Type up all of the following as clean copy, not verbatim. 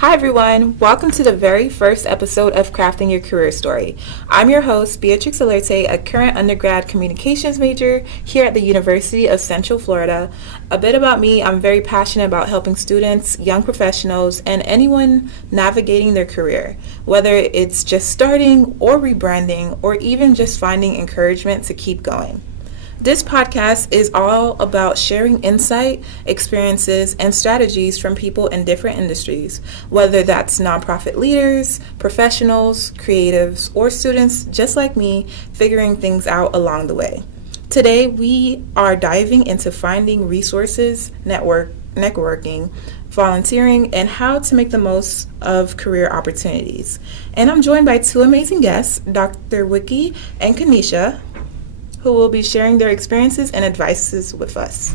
Hi everyone, welcome to the very first episode of Crafting Your Career Story. I'm your host, Beatrix Alerte, a current undergrad communications major here at the University of Central Florida. A bit about me, I'm very passionate about helping students, young professionals, and anyone navigating their career, whether it's just starting or rebranding or even just finding encouragement to keep going. This podcast is all about sharing insight, experiences, and strategies from people in different industries, whether that's nonprofit leaders, professionals, creatives, or students just like me figuring things out along the way. Today, we are diving into finding resources, networking, volunteering, and how to make the most of career opportunities. And I'm joined by two amazing guests, Dr. Wickey and Kanisha, who will be sharing their experiences and advices with us.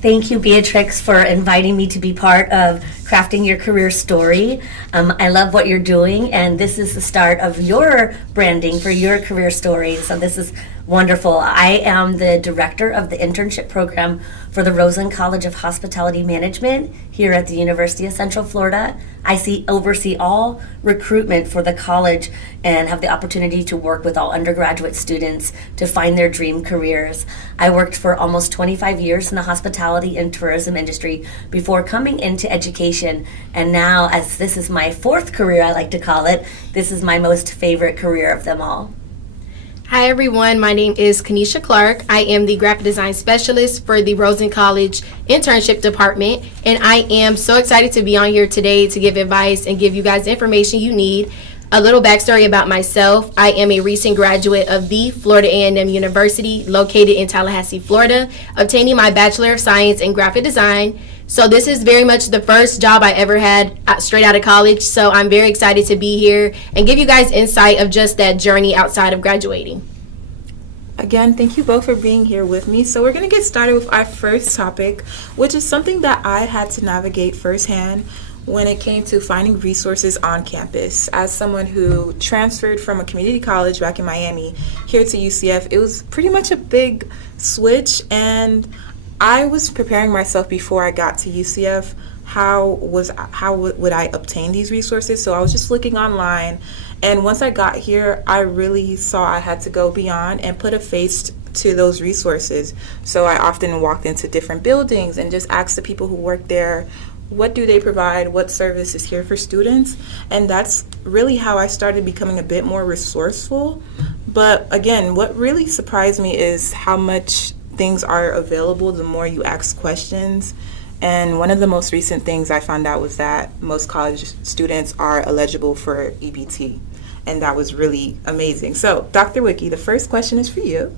Thank you, Beatrix, for inviting me to be part of Crafting Your Career Story. I love what you're doing, and this is the start of your branding for your career story, so this is wonderful. I am the director of the Internship Program for the Rosen College of Hospitality Management here at the University of Central Florida. I oversee all recruitment for the college and have the opportunity to work with all undergraduate students to find their dream careers. I worked for almost 25 years in the hospitality and tourism industry before coming into education, and now, as this is my fourth career, I like to call it, this is my most favorite career of them all. Hi everyone, my name is Kanisha Clark. I am the graphic design specialist for the Rosen College Internship Department, and I am so excited to be on here today to give advice and give you guys the information you need. A little backstory about myself: I am a recent graduate of the Florida A&M University located in Tallahassee, Florida, obtaining my Bachelor of Science in Graphic Design. So this is very much the first job I ever had straight out of college, so I'm very excited to be here and give you guys insight of just that journey outside of graduating. Again, thank you both for being here with me. So we're going to get started with our first topic, which is something that I had to navigate firsthand when it came to finding resources on campus. As someone who transferred from a community college back in Miami here to UCF, it was pretty much a big switch, and I was preparing myself before I got to UCF. How would I obtain these resources? So I was just looking online, and once I got here, I really saw I had to go beyond and put a face to those resources. So I often walked into different buildings and just asked the people who work there, what do they provide? What service is here for students? And that's really how I started becoming a bit more resourceful. But again, what really surprised me is how much things are available the more you ask questions. And one of the most recent things I found out was that most college students are eligible for EBT. And that was really amazing. So, Dr. Wickey, the first question is for you.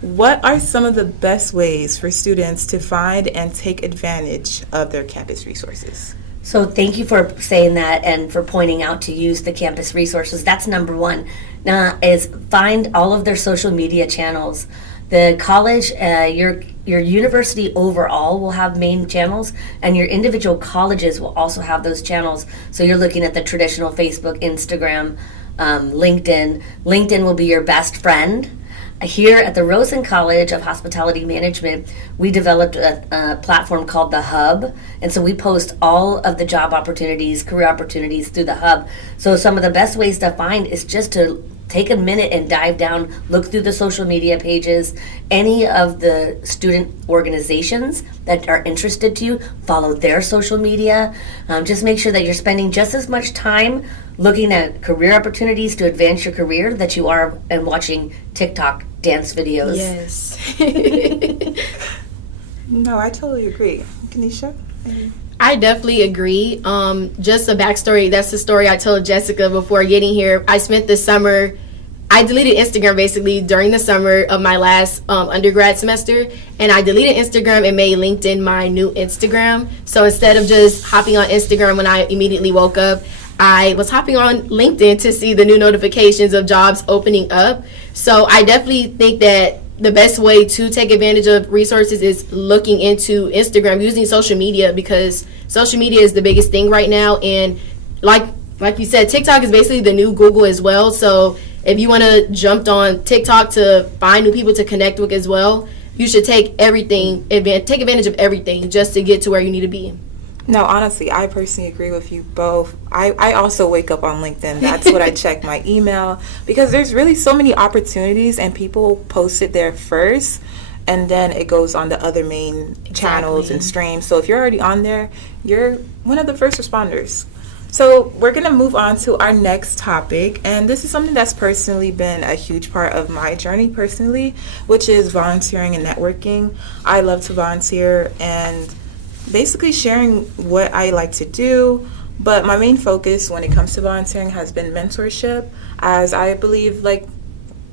What are some of the best ways for students to find and take advantage of their campus resources? So thank you for saying that and for pointing out to use the campus resources. That's number one. Now is find all of their social media channels. The college, your university overall will have main channels, and your individual colleges will also have those channels. So you're looking at the traditional Facebook, Instagram, LinkedIn. LinkedIn will be your best friend. Here at the Rosen College of Hospitality Management, we developed a platform called the Hub, and so we post all of the job opportunities, career opportunities through the Hub. So some of the best ways to find is just to take a minute and dive down, look through the social media pages, any of the student organizations that are interested to you, follow their social media. Just make sure that you're spending just as much time looking at career opportunities to advance your career that you are and watching TikTok dance videos. Yes. No, I totally agree. Kanisha? I definitely agree. Just a backstory, that's the story I told Jessica before getting here. I spent the summer, I deleted Instagram basically during the summer of my last undergrad semester, and I deleted Instagram and made LinkedIn my new Instagram. So instead of just hopping on Instagram when I immediately woke up, I was hopping on LinkedIn to see the new notifications of jobs opening up. So I definitely think that the best way to take advantage of resources is looking into Instagram, using social media, because social media is the biggest thing right now. And like you said, TikTok is basically the new Google as well. So if you want to jump on TikTok to find new people to connect with as well, you should take advantage of everything just to get to where you need to be. No, honestly, I personally agree with you both. I also wake up on LinkedIn. That's what I check my email because there's really so many opportunities and people post it there first and then it goes on the other main channels and streams. So if you're already on there, you're one of the first responders. So we're going to move on to our next topic, and this is something that's personally been a huge part of my journey personally, which is volunteering and networking. I love to volunteer and basically sharing what I like to do, but my main focus when it comes to volunteering has been mentorship, as I believe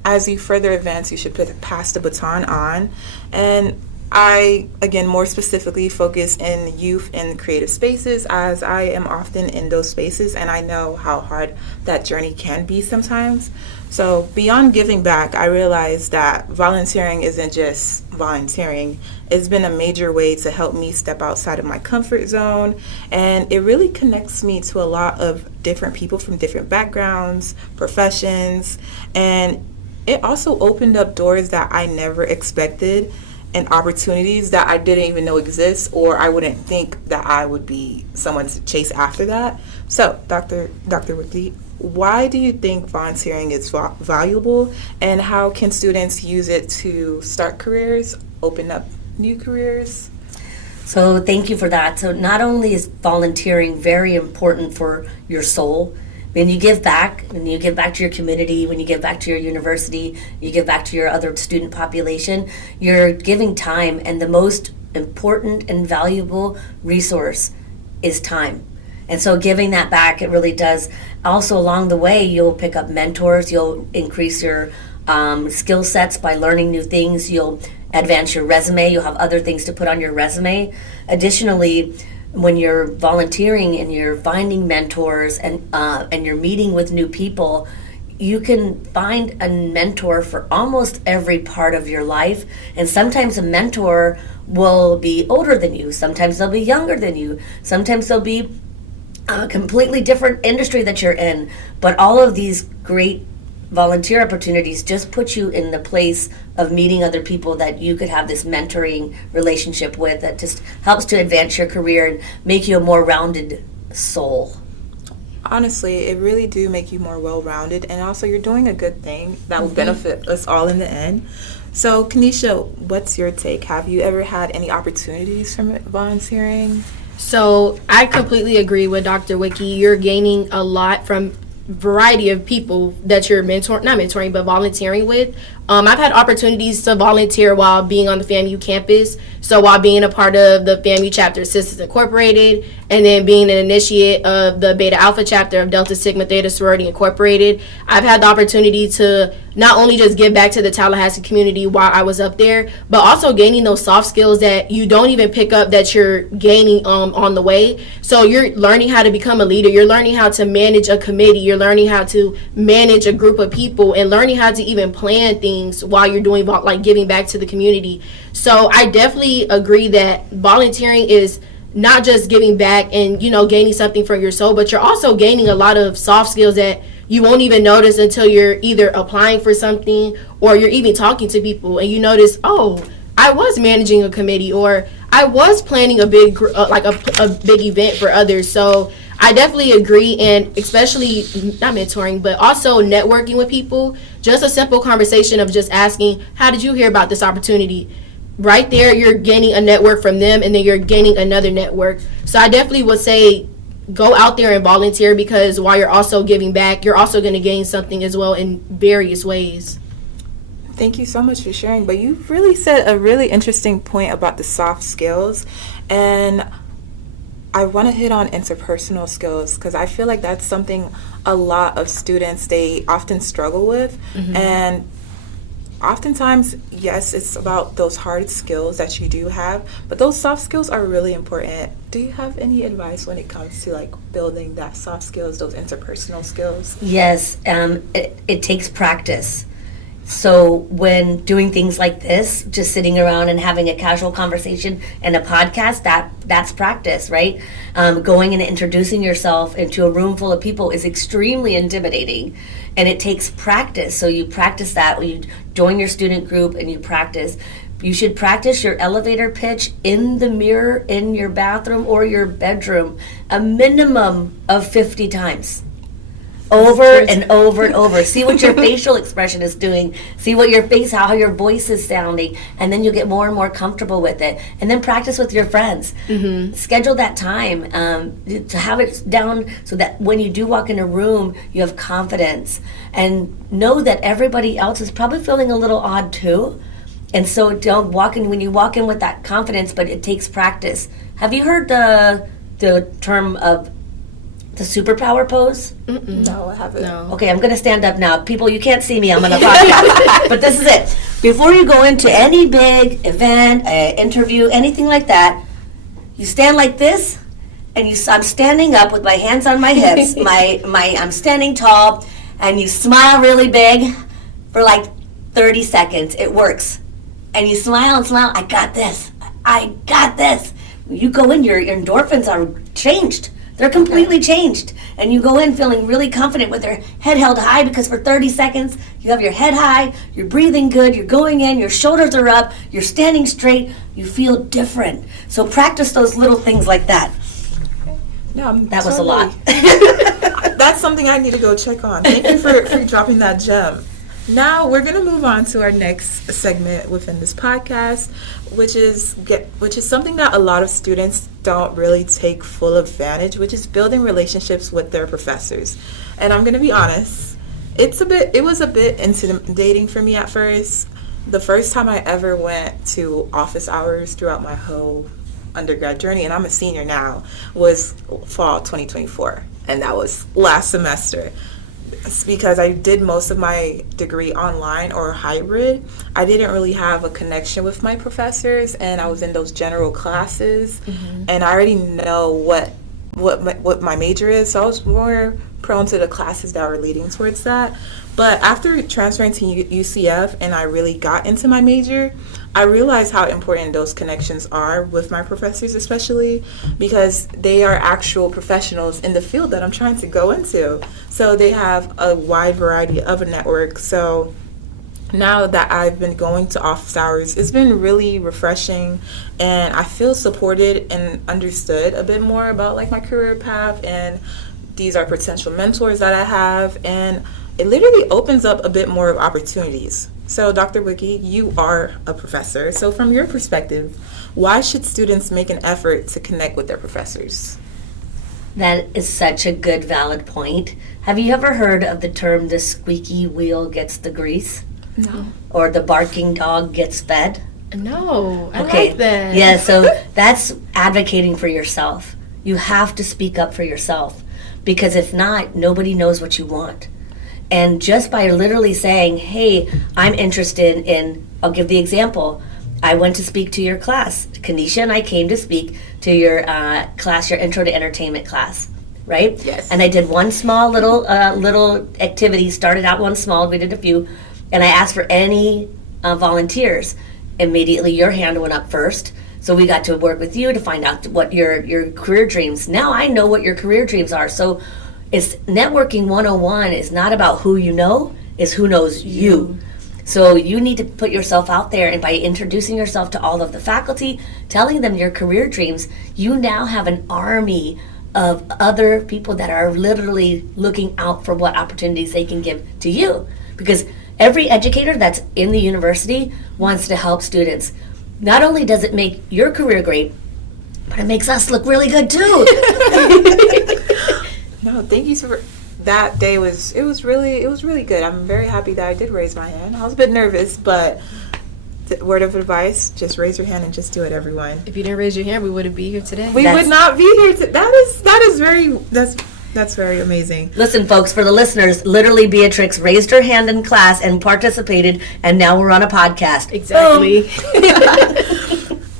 as you further advance you should pass the baton on. And I, again, more specifically focus in youth and creative spaces, as I am often in those spaces and I know how hard that journey can be sometimes. So beyond giving back, I realized that volunteering isn't just volunteering. It's been a major way to help me step outside of my comfort zone, and it really connects me to a lot of different people from different backgrounds, professions, and it also opened up doors that I never expected and opportunities that I didn't even know exist, or I wouldn't think that I would be someone to chase after that. So, Dr. Wickey, why do you think volunteering is valuable, and how can students use it to start careers, open up new careers? So thank you for that. So not only is volunteering very important for your soul, when you give back to your community, when you give back to your university, you give back to your other student population, you're giving time, and the most important and valuable resource is time. And so giving that back, it really does. Also along the way, you'll pick up mentors, you'll increase your skill sets by learning new things, you'll advance your resume, you'll have other things to put on your resume. Additionally, when you're volunteering and you're finding mentors and you're meeting with new people, you can find a mentor for almost every part of your life. And sometimes a mentor will be older than you, sometimes they'll be younger than you, sometimes they'll be a completely different industry that you're in. But all of these great volunteer opportunities just put you in the place of meeting other people that you could have this mentoring relationship with, that just helps to advance your career and make you a more rounded soul. Honestly, it really do make you more well-rounded, and also you're doing a good thing that will benefit us all in the end. So, Kanisha, what's your take? Have you ever had any opportunities from volunteering? So I completely agree with Dr. Wickey. You're gaining a lot from variety of people that you're not mentoring, but volunteering with. I've had opportunities to volunteer while being on the FAMU campus. So while being a part of the FAMU chapter Sisters Incorporated, and then being an initiate of the Beta Alpha chapter of Delta Sigma Theta Sorority Incorporated, I've had the opportunity to not only just give back to the Tallahassee community while I was up there, but also gaining those soft skills that you don't even pick up that you're gaining on the way. So you're learning how to become a leader. You're learning how to manage a committee. You're learning how to manage a group of people, and learning how to even plan things while you're doing giving back to the community. So I definitely agree that volunteering is not just giving back and gaining something for your soul, but you're also gaining a lot of soft skills that you won't even notice until you're either applying for something or you're even talking to people and you notice, oh, I was managing a committee, or I was planning a big a big event for others. So I definitely agree, and especially not mentoring, but also networking with people. Just a simple conversation of just asking, how did you hear about this opportunity? Right there, you're gaining a network from them, and then you're gaining another network. So I definitely would say go out there and volunteer, because while you're also giving back, you're also going to gain something as well in various ways. Thank you so much for sharing. But you really said a really interesting point about the soft skills, and I want to hit on interpersonal skills, because I feel like that's something a lot of students, they often struggle with. Mm-hmm. And oftentimes, yes, it's about those hard skills that you do have, but those soft skills are really important. Do you have any advice when it comes to building that soft skills, those interpersonal skills? Yes, it takes practice. So when doing things like this, just sitting around and having a casual conversation and a podcast, that's practice, right? Going and introducing yourself into a room full of people is extremely intimidating, and it takes practice. So you practice that when you join your student group and you practice. You should practice your elevator pitch in the mirror in your bathroom or your bedroom a minimum of 50 times. Over and over and over. See what your facial expression is doing. See what how your voice is sounding. And then you'll get more and more comfortable with it. And then practice with your friends. Mm-hmm. Schedule that time to have it down so that when you do walk in a room, you have confidence. And know that everybody else is probably feeling a little odd too. And so don't walk in when you walk in with that confidence, but it takes practice. Have you heard the term of the superpower pose? Mm-mm. No, I haven't. No. Okay, I'm going to stand up now. People, you can't see me. I'm on a podcast. But this is it. Before you go into any big event, interview, anything like that, you stand like this, and I'm standing up with my hands on my hips. I'm standing tall, and you smile really big for like 30 seconds. It works. And you smile and smile. I got this. I got this. You go in, your endorphins are changed. They're completely changed. And you go in feeling really confident with your head held high because for 30 seconds, you have your head high, you're breathing good, you're going in, your shoulders are up, you're standing straight, you feel different. So practice those little things like that. No, that was a lot. That's something I need to go check on. Thank you for dropping that gem. Now we're going to move on to our next segment within this podcast, which is something that a lot of students don't really take full advantage, which is building relationships with their professors. And I'm going to be honest, it was a bit intimidating for me at first. The first time I ever went to office hours throughout my whole undergrad journey, and I'm a senior now, was fall 2024, and that was last semester. Because I did most of my degree online or hybrid, I didn't really have a connection with my professors, and I was in those general classes, and I already know what my major is, so I was more prone to the classes that were leading towards that. But after transferring to UCF and I really got into my major, I realized how important those connections are with my professors, especially because they are actual professionals in the field that I'm trying to go into. So they have a wide variety of a network. So now that I've been going to office hours, it's been really refreshing, and I feel supported and understood a bit more about like my career path, and these are potential mentors that I have, and it literally opens up a bit more of opportunities. So Dr. Wickey, you are a professor. So from your perspective, why should students make an effort to connect with their professors? That is such a good, valid point. Have you ever heard of the term, the squeaky wheel gets the grease? No. Or the barking dog gets fed? No, I like that. Yeah, so that's advocating for yourself. You have to speak up for yourself, because if not, nobody knows what you want. And just by literally saying, hey, I'm interested in, I'll give the example. I went to speak to your class. Kanisha and I came to speak to your class, your Intro to Entertainment class, right? Yes. And I did one small little activity, started out one small, we did a few, and I asked for any volunteers. Immediately your hand went up first. So we got to work with you to find out what your career dreams. Now I know what your career dreams are. So it's networking 101 is not about who you know, it's who knows you. So you need to put yourself out there, and by introducing yourself to all of the faculty, telling them your career dreams, you now have an army of other people that are literally looking out for what opportunities they can give to you. Because every educator that's in the university wants to help students. Not only does it make your career great, but it makes us look really good too. No, thank you for that day. It was really good. I'm very happy that I did raise my hand. I was a bit nervous, but the word of advice, just raise your hand and just do it, everyone. If you didn't raise your hand, we wouldn't be here today. We would not be here that's very amazing. Listen, folks, for the listeners, literally Beatrix raised her hand in class and participated, and now we're on a podcast. Exactly.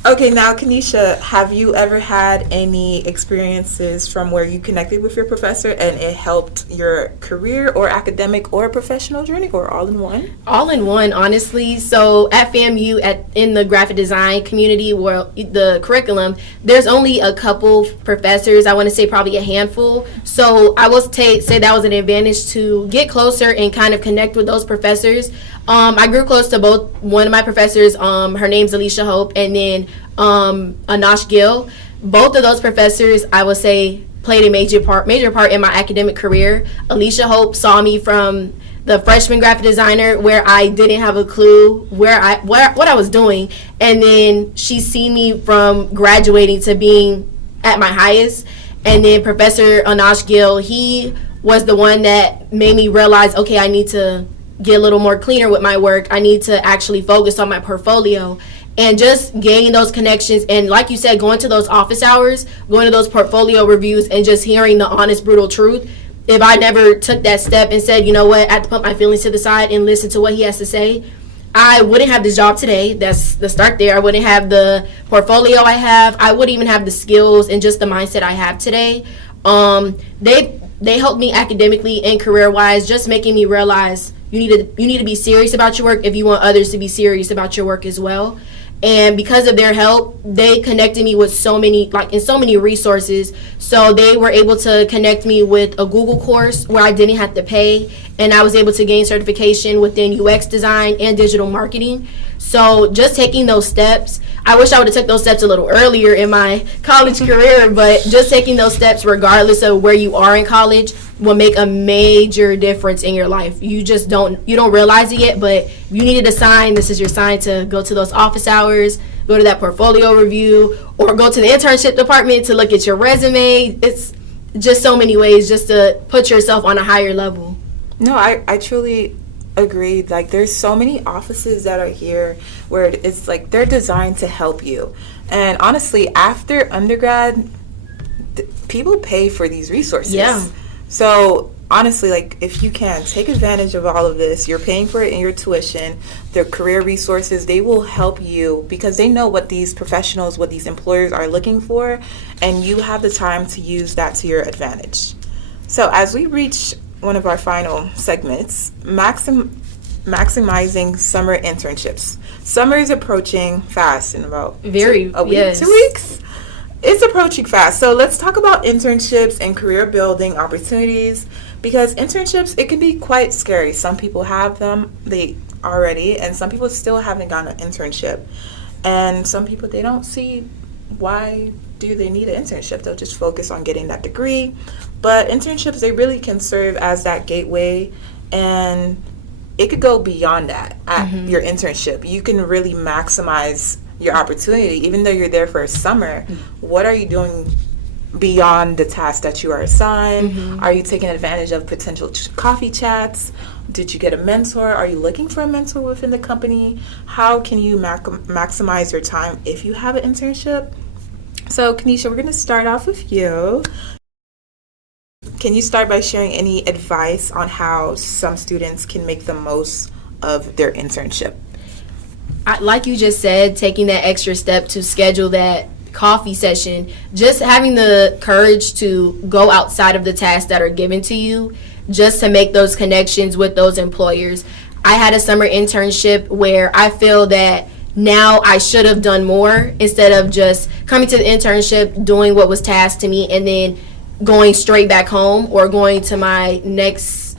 Okay, now Kanisha, have you ever had any experiences from where you connected with your professor and it helped your career or academic or professional journey, or all in one? All in one, honestly. So at FAMU, in the graphic design community, where the curriculum, there's only a couple professors. I want to say probably a handful. So I will say that was an advantage to get closer and kind of connect with those professors. I grew close to both. One of my professors, her name's Alicia Hope, and then Anash Gill. Both of those professors, I would say, played a major part in my academic career. Alicia Hope saw me from the freshman graphic designer, where I didn't have a clue what I was doing, and then she's seen me from graduating to being at my highest. And then Professor Anash Gill, he was the one that made me realize, okay, I need to get a little more cleaner with my work. I need to actually focus on my portfolio. And just gaining those connections, and like you said, going to those office hours, going to those portfolio reviews, and just hearing the honest, brutal truth. If I never took that step and said, you know what, I have to put my feelings to the side and listen to what he has to say, I wouldn't have this job today. That's the start there. I wouldn't have the portfolio I have. I wouldn't even have the skills and just the mindset I have today. They helped me academically and career-wise, just making me realize you need to be serious about your work if you want others to be serious about your work as well. And because of their help, they connected me with so many resources. So they were able to connect me with a Google course where I didn't have to pay, and I was able to gain certification within UX design and digital marketing. So just taking those steps, I wish I would have took those steps a little earlier in my college career, but just taking those steps regardless of where you are in college will make a major difference in your life. You don't realize it yet, but you needed a sign. This is your sign to go to those office hours, go to that portfolio review, or go to the internship department to look at your resume. It's just so many ways just to put yourself on a higher level. No, I truly agree. Like, there's so many offices that are here where it's like they're designed to help you. And honestly, after undergrad, people pay for these resources. Yeah. So honestly, like, if you can take advantage of all of this, you're paying for it in your tuition, their career resources, they will help you because they know what these professionals, what these employers are looking for, and you have the time to use that to your advantage. So as we reach one of our final segments, maximizing summer internships. Summer is approaching fast in about a week, yes. 2 weeks. It's approaching fast. So let's talk about internships and career building opportunities, because internships, it can be quite scary. Some people have them already, and some people still haven't gotten an internship. And some people, they don't see why do they need an internship. They'll just focus on getting that degree. But internships, they really can serve as that gateway, and it could go beyond that at your internship. You can really maximize your opportunity. Even though you're there for a summer, what are you doing beyond the task that you are assigned? Are you taking advantage of potential coffee chats? Did you get a mentor? Are you looking for a mentor within the company? How can you maximize your time if you have an internship? So, Kanisha, we're going to start off with you. Can you start by sharing any advice on how some students can make the most of their internship? Like you just said, taking that extra step to schedule that coffee session, just having the courage to go outside of the tasks that are given to you, just to make those connections with those employers. I had a summer internship where I feel that now I should have done more instead of just coming to the internship, doing what was tasked to me, and then going straight back home or going to my next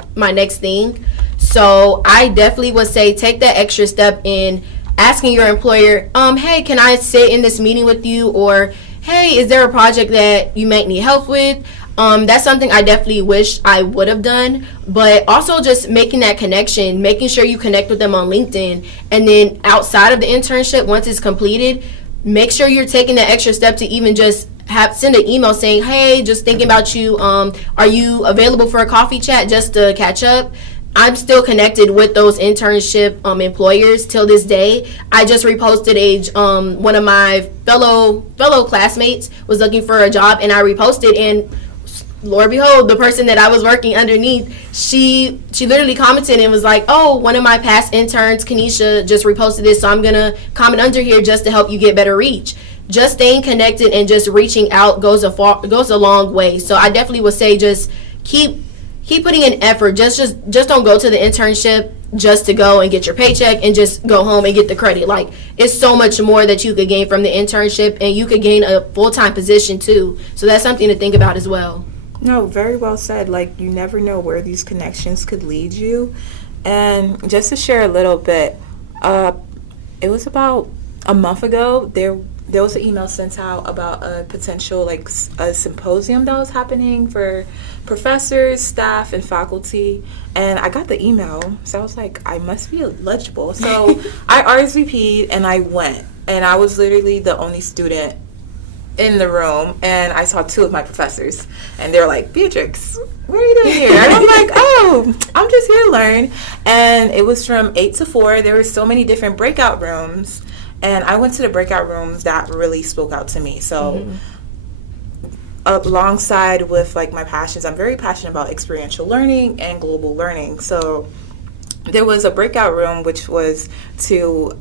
thing. So I definitely would say take that extra step in asking your employer, hey, can I sit in this meeting with you? Or, hey, is there a project that you might need help with? That's something I definitely wish I would have done. But also just making that connection, making sure you connect with them on LinkedIn. And then outside of the internship, once it's completed, make sure you're taking that extra step to even just send an email saying, hey, just thinking about you. Are you available for a coffee chat just to catch up? I'm still connected with those internship employers till this day. I just reposted one of my fellow classmates was looking for a job, and I reposted, and Lord behold, the person that I was working underneath, she literally commented and was like, oh, one of my past interns, Kanisha, just reposted this, so I'm gonna comment under here just to help you get better reach. Just staying connected and just reaching out goes a long way. So I definitely would say just keep putting in effort. Just don't go to the internship just to go and get your paycheck and just go home and get the credit. Like, it's so much more that you could gain from the internship, and you could gain a full-time position too. So that's something to think about as well. No, very well said. Like, you never know where these connections could lead you. And just to share a little bit, it was about a month ago. There was an email sent out about a potential a symposium that was happening for professors, staff, and faculty. And I got the email, so I was like, I must be eligible. So I RSVP'd and I went, and I was literally the only student in the room, and I saw two of my professors, and they were like, Beatrix, what are you doing here? And I'm like, oh, I'm just here to learn. And it was from 8 to 4. There were so many different breakout rooms, and I went to the breakout rooms that really spoke out to me. So alongside with my passions, I'm very passionate about experiential learning and global learning. So there was a breakout room which was to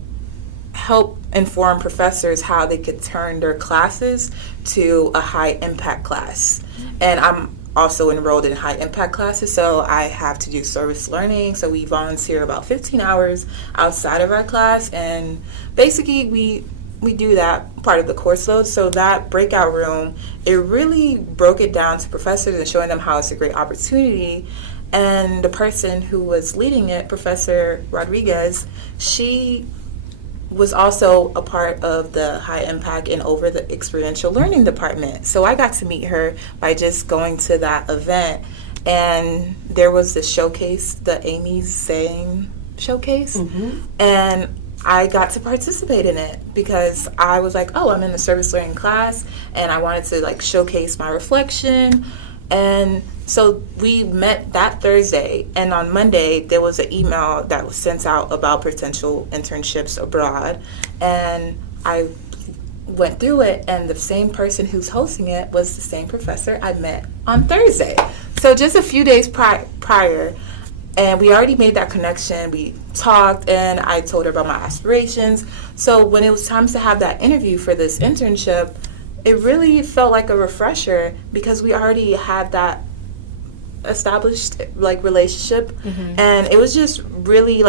help inform professors how they could turn their classes to a high impact class. And I'm also enrolled in high impact classes, so I have to do service learning. So we volunteer about 15 hours outside of our class, and basically we do that part of the course load. So that breakout room, it really broke it down to professors and showing them how it's a great opportunity. And the person who was leading it, Professor Rodriguez, she was also a part of the high impact and over the experiential learning department. So I got to meet her by just going to that event. And there was the showcase, the Amy Zane showcase. And I got to participate in it because I was like, oh, I'm in the service learning class, and I wanted to showcase my reflection. And so we met that Thursday, and on Monday there was an email that was sent out about potential internships abroad, and I went through it, and the same person who's hosting it was the same professor I met on Thursday. So just a few days prior, and we already made that connection. We talked, and I told her about my aspirations. So when it was time to have that interview for this internship, it really felt like a refresher because we already had that established relationship. And it was just really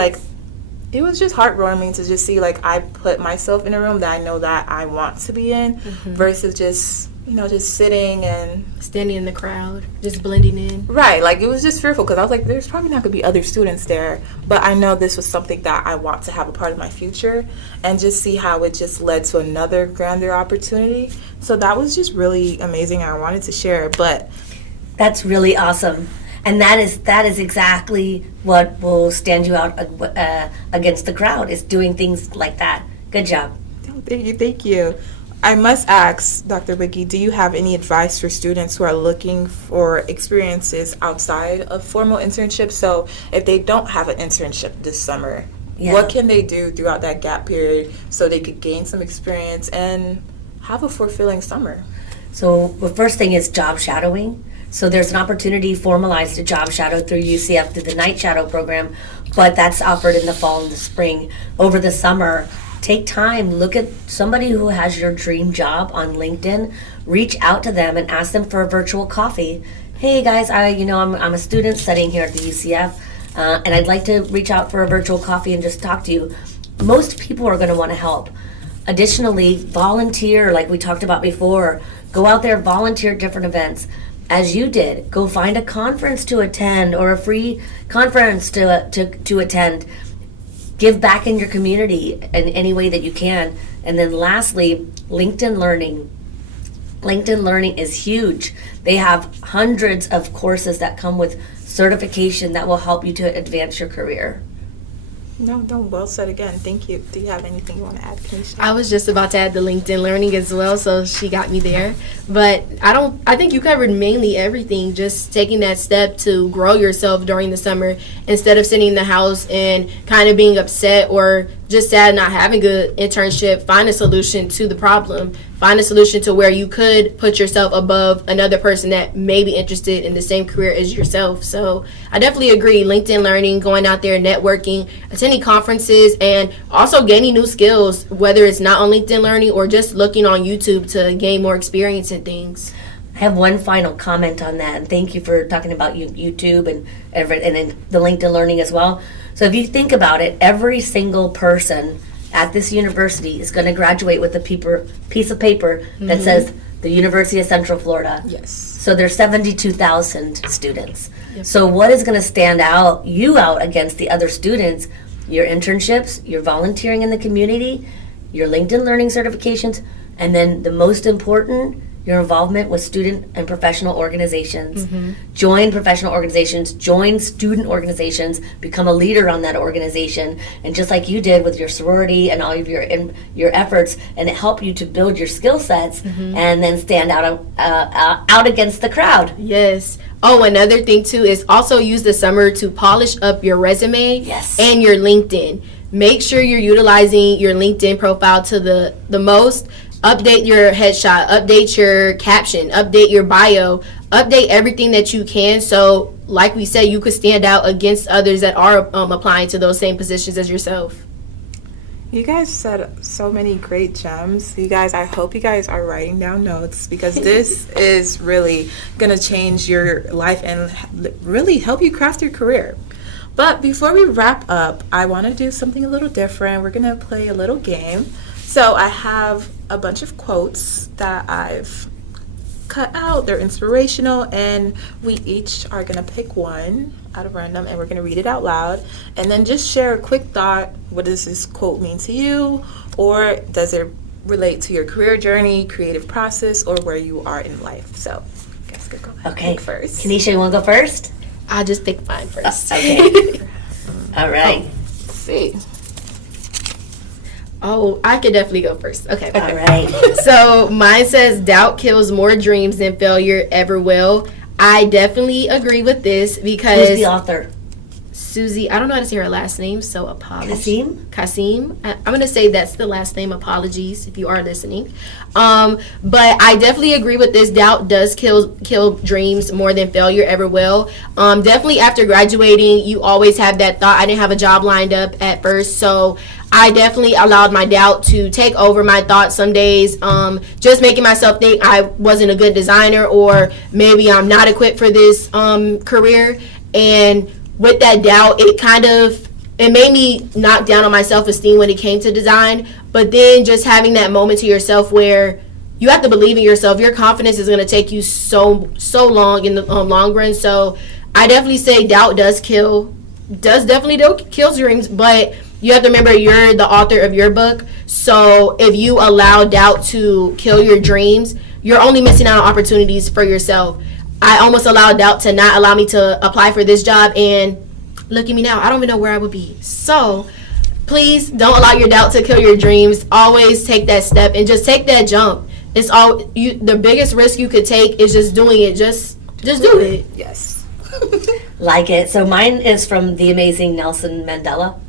it was just heartwarming to just see I put myself in a room that I know that I want to be in versus just just sitting and standing in the crowd, just blending in. Right, it was just fearful because I was like, there's probably not going to be other students there, but I know this was something that I want to have a part of my future, and just see how it just led to another grander opportunity. So that was just really amazing. I wanted to share, but that's really awesome. And that is exactly what will stand you out against the crowd, is doing things like that. Good job. Thank you. I must ask, Dr. Wickey, do you have any advice for students who are looking for experiences outside of formal internships? So if they don't have an internship this summer, what can they do throughout that gap period so they could gain some experience and have a fulfilling summer? So the first thing is job shadowing. So there's an opportunity formalized to job shadow through UCF through the Night Shadow program, but that's offered in the fall and the spring. Over the summer, take time, look at somebody who has your dream job on LinkedIn, reach out to them and ask them for a virtual coffee. Hey guys, I'm a student studying here at the UCF, and I'd like to reach out for a virtual coffee and just talk to you. Most people are going to want to help. Additionally, volunteer, like we talked about before. Go out there, volunteer at different events. As you did, go find a conference to attend or a free conference to attend. Give back in your community in any way that you can. And then lastly, LinkedIn Learning. LinkedIn Learning is huge. They have hundreds of courses that come with certification that will help you to advance your career. No, well said again. Thank you. Do you have anything you want to add, Kanisha? I was just about to add the LinkedIn Learning as well, so she got me there. But I think you covered mainly everything, just taking that step to grow yourself during the summer instead of sitting in the house and kind of being upset or just sad not having a good internship. Find a solution to the problem. Find a solution to where you could put yourself above another person that may be interested in the same career as yourself. So I definitely agree. LinkedIn Learning, going out there, networking, attending conferences, and also gaining new skills, whether it's not on LinkedIn Learning or just looking on YouTube to gain more experience in things. I have one final comment on that, and thank you for talking about YouTube and then the LinkedIn Learning as well. So if you think about it, every single person at this university is going to graduate with a piece of paper that says the University of Central Florida. Yes. So there's 72,000 students. So what is going to stand you out against the other students? Your internships, your volunteering in the community, your LinkedIn Learning certifications, and then the most important, your involvement with student and professional organizations. Join professional organizations, join student organizations, become a leader on that organization, and just like you did with your sorority and all of your efforts, and it helped you to build your skill sets and then stand out against the crowd. Yes. Oh, another thing too is also use the summer to polish up your resume and your LinkedIn. Make sure you're utilizing your LinkedIn profile to the most. Update your headshot, update your caption, update your bio, update everything that you can. So, like we said, you could stand out against others that are applying to those same positions as yourself. You guys said so many great gems. You guys, I hope you guys are writing down notes because this is really going to change your life and really help you craft your career. But before we wrap up, I want to do something a little different. We're going to play a little game. So I have a bunch of quotes that I've cut out. They're inspirational, and we each are going to pick one out of random, and we're going to read it out loud, and then just share a quick thought. What does this quote mean to you, or does it relate to your career journey, creative process, or where you are in life? So I guess go ahead and pick first. Kanisha, you want to go first? I'll just pick mine first. Okay. All right. Let's see. Oh, I could definitely go first. Okay. All right. So mine says, doubt kills more dreams than failure ever will. I definitely agree with this because Who's the author? Susie, I don't know how to say her last name, so apologies. Kasim? I'm going to say that's the last name. Apologies if you are listening. But I definitely agree with this. Doubt does kill dreams more than failure ever will. Definitely after graduating, you always have that thought. I didn't have a job lined up at first, so I definitely allowed my doubt to take over my thoughts some days, just making myself think I wasn't a good designer or maybe I'm not equipped for this career. And with that doubt, it made me knock down on my self-esteem when it came to design. But then just having that moment to yourself where you have to believe in yourself. Your confidence is going to take you so long in the long run. So I definitely say doubt does kill dreams, but you have to remember you're the author of your book. So if you allow doubt to kill your dreams, you're only missing out on opportunities for yourself. I almost allowed doubt to not allow me to apply for this job, and look at me now. I don't even know where I would be. So please don't allow your doubt to kill your dreams. Always take that step and just take that jump. It's the biggest risk you could take is just doing it. Just do it. Yes. Like it. So mine is from the amazing Nelson Mandela,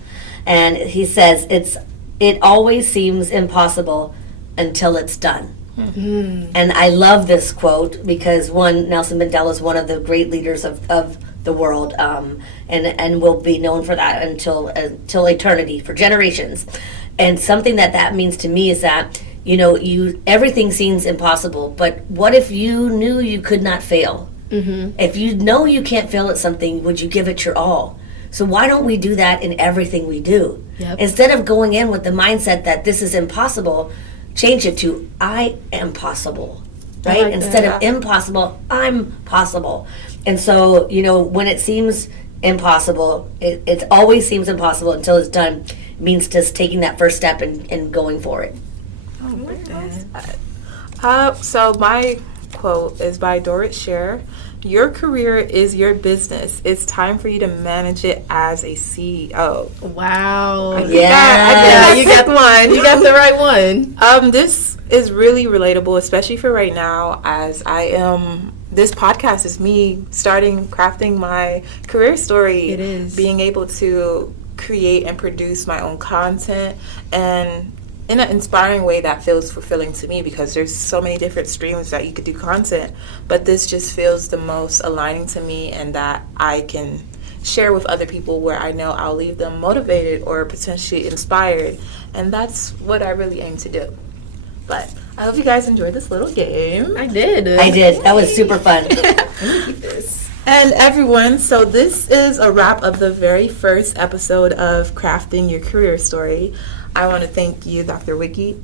and he says it always seems impossible until it's done. And I love this quote because Nelson Mandela is one of the great leaders of the world, and will be known for that until eternity, for generations. And something that means to me is that everything seems impossible, but what if you knew you could not fail? If you know you can't fail at something, would you give it your all? So why don't we do that in everything we do? Yep. Instead of going in with the mindset that this is impossible, change it to I am possible, right? Like Instead that. of impossible, I'm possible. And so, when it seems impossible, it always seems impossible until it's done. It means just taking that first step and going for it. Oh, very nice. So my quote is by Dorit Sher. Your career is your business. It's time for you to manage it as a CEO. Wow. Yeah. You got one. You got the right one. This is really relatable, especially for right now, as this podcast is me crafting my career story. It is. Being able to create and produce my own content, and in an inspiring way that feels fulfilling to me, because there's so many different streams that you could do content, but this just feels the most aligning to me, and that I can share with other people where I know I'll leave them motivated or potentially inspired, and that's what I really aim to do. But I hope you guys enjoyed this little game. I did. That was super fun. Keep this. And everyone, so this is a wrap of the very first episode of Crafting Your Career Story. I want to thank you, Dr. Wickey,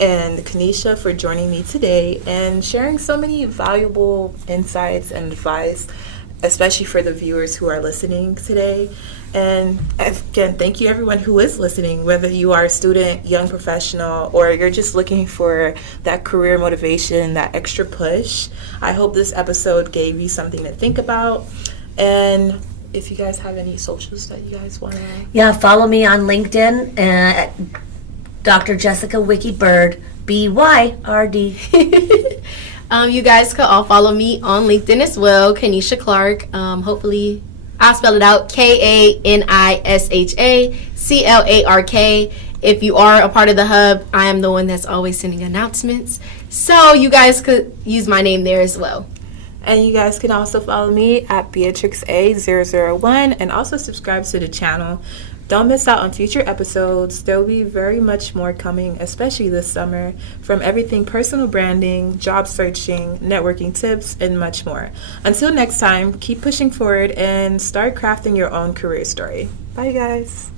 and Kanisha for joining me today and sharing so many valuable insights and advice, especially for the viewers who are listening today. And again, thank you everyone who is listening, whether you are a student, young professional, or you're just looking for that career motivation, that extra push. I hope this episode gave you something to think about. And if you guys have any socials that you guys want to... Yeah, follow me on LinkedIn at Dr. Jessica Wickey Bird, B-Y-R-D. You guys could all follow me on LinkedIn as well, Kanisha Clark. Hopefully, I'll spell it out, Kanisha Clark. If you are a part of the hub, I am the one that's always sending announcements. So you guys could use my name there as well. And you guys can also follow me at BeatrixA001 and also subscribe to the channel. Don't miss out on future episodes. There will be very much more coming, especially this summer, from everything personal branding, job searching, networking tips, and much more. Until next time, keep pushing forward and start crafting your own career story. Bye, guys.